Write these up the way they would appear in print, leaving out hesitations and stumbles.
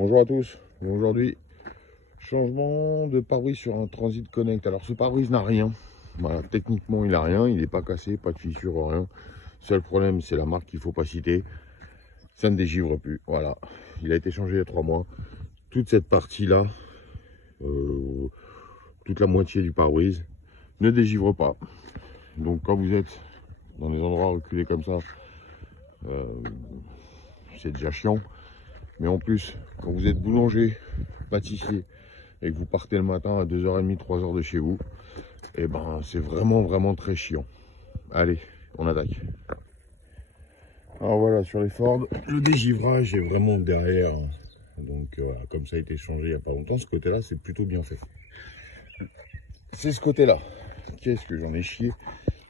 Bonjour à tous. Aujourd'hui, changement de pare-brise sur un Transit Connect. Alors ce pare-brise n'a rien. Voilà, techniquement il n'a rien, il n'est pas cassé, pas de fissure, rien. Seul problème c'est la marque qu'il ne faut pas citer. Ça ne dégivre plus. Voilà. Il a été changé il y a 3 mois. Toute cette partie-là, toute la moitié du pare-brise, ne dégivre pas. Donc quand vous êtes dans des endroits reculés comme ça, c'est déjà chiant. Mais en plus, quand vous êtes boulanger, pâtissier, et que vous partez le matin à 2h30, 3h de chez vous, et ben c'est vraiment très chiant. Allez, on attaque. Alors voilà, sur les Ford, le dégivrage est vraiment derrière. Donc voilà, comme ça a été changé il n'y a pas longtemps, ce côté-là, c'est plutôt bien fait. C'est ce côté-là. Qu'est-ce que j'en ai chié.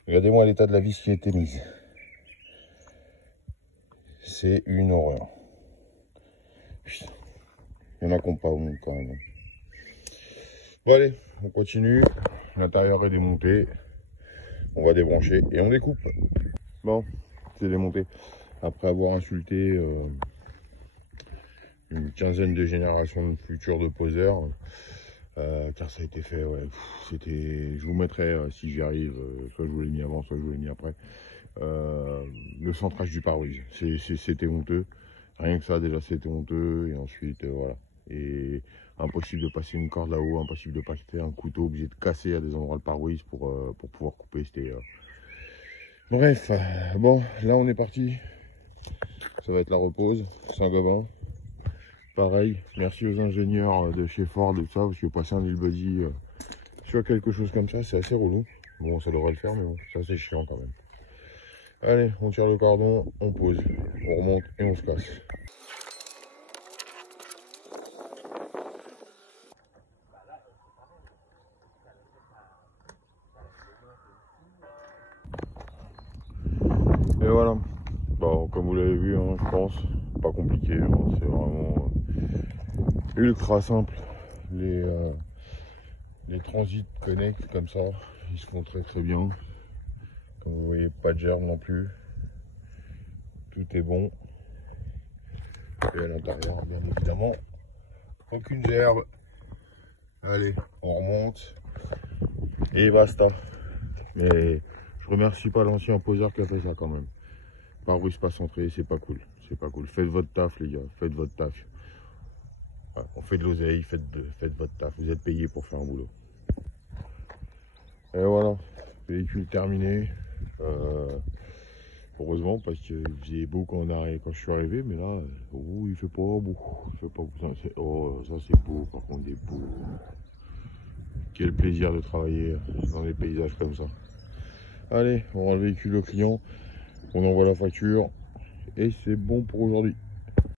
Regardez-moi l'état de la vis qui a été mise. C'est une horreur. Putain. Il y en a qui n'ont pas honte quand même. Bon allez, on continue. L'intérieur est démonté. On va débrancher et on découpe. Bon, c'est démonté. Après avoir insulté une quinzaine de générations de futurs de poseurs, car ça a été fait, ouais, c'était, je vous mettrai si j'y arrive, soit je vous l'ai mis avant, soit je vous l'ai mis après, le centrage du pare-brise. C'était honteux. Rien que ça, déjà, c'était honteux. Et ensuite, voilà. Et impossible de passer une corde là-haut, impossible de passer un couteau, obligé de casser à des endroits le pare-brise pour pouvoir couper. C'était. Bref, bon, là, on est parti. Ça va être la repose, Saint-Gobain. Pareil, merci aux ingénieurs de chez Ford et tout ça, parce que passer un Lil-Buddy sur quelque chose comme ça, c'est assez relou. Bon, ça devrait le faire, mais bon, ça, c'est chiant quand même. Allez, on tire le cordon, on pose, on remonte et on se casse. Et voilà, bon, comme vous l'avez vu, hein, je pense, pas compliqué, hein, c'est vraiment ultra simple. Les Transit Connect comme ça, ils se font très bien. Comme vous voyez, pas de gerbe non plus. Tout est bon. Et à l'intérieur, bien évidemment, aucune gerbe. Allez, on remonte. Et basta. Mais je remercie pas l'ancien poseur qui a fait ça quand même. Pare-brise pas centré, c'est pas cool. C'est pas cool. Faites votre taf les gars, faites votre taf. Ouais, on fait de l'oseille, faites votre taf. Vous êtes payé pour faire un boulot. Et voilà, véhicule terminé. Heureusement parce qu'il faisait beau quand je suis arrivé, mais là, oh, il fait pas beau. Il fait pas beau. Oh, ça c'est beau, par contre des beaux. Quel plaisir de travailler dans des paysages comme ça. Allez, on rend le véhicule au client, on envoie la facture et c'est bon pour aujourd'hui.